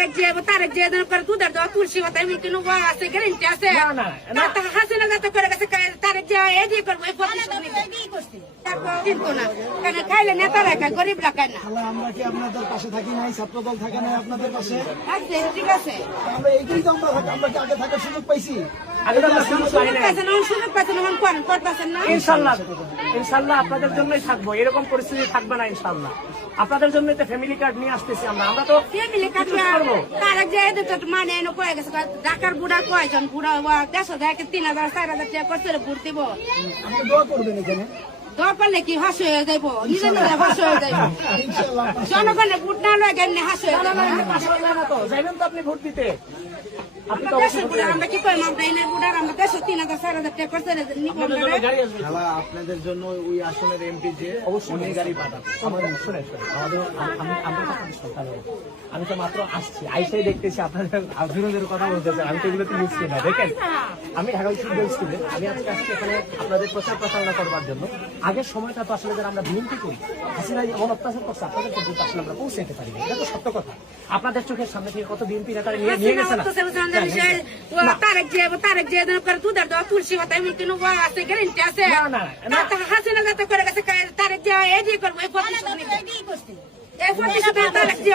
তারেক যে করে দুধের দেওয়া তুলসী কথা এমন কোনো আছে গ্যারেন্টি আছে হাসিনা যাতে করে গেছে তারেক যে এ দিয়ে করবো এই কিন্তু না কেন খাইলে নেতারা খায় গরিবরা খায় না। আমরা কি আপনাদের পাশে থাকি নাই? ছাত্রদল থাকে নাই আপনাদের পাশে? ঠিক আছে আমরা এইটাই তো আমরা কি আগে থাকার সুযোগ পাইছি? ইনশাল্লাহ আপনাদের জন্যই থাকবো, এরকম পরিস্থিতি থাকবে না ইনশাল্লাহ। আপনাদের জন্য তো ফ্যামিলি কার্ড নিয়ে আসতেছি আমরা তো ফ্যামিলি কার্ড মানে কয়ে গেছে ঢাকার বুড়া কয়জন বুড়া 10,000 3,000 4,000 টাকা করছে ভোট দিব। আপনি দোয়া করবেন এখানে, দোয়া করলে কি হাস হয়ে যাইব, নিজে নিজে হাস হয়ে যাইব। জনগণের ভোট না লয় গেলে হাস হয়ে যাবে। যাইবেন তো আপনি ভোট দিতে? আমরা কি করি আমরা এনের বুড়ার আমরা 3,000 4,000 টাকা করছে আপনাদের জন্য ওই আসনের এমপি যে অবশ্যই গাড়ি পাঠাবে। আমি তো মাত্র আসছি, আইসাই দেখতেছি আপনাদের বিরোধের কথা বলতেছেন। আমি তো এগুলোতে বুঝছি না। দেখেন, আমি ঢাকা বিশ্ববিদ্যালয় স্টুডেন্ট, আমি আজকে আসছি এখানে আপনাদের প্রচার প্রচারণা করবার জন্য। আগের সময়টা তো আসলে যারা আমরা বিএনপি করি, হাসিনা এমন অত্যাচার করছে আপনাদের পর্যন্ত আসলে আমরা পৌঁছাতে পারি। এটা তো সত্য কথা। আপনাদের চোখের সামনে থেকে কত বিএনপি নেতারা নিয়ে গেছে না? তারেক যে করে দুধের দেওয়া তুলসী কথা এমন কোনো আছে গ্যারেন্টি আছে হাসিনা যাতে করে গেছে তারেক যে এ দিয়ে করবো এই প্রতিশোধ তারেক যে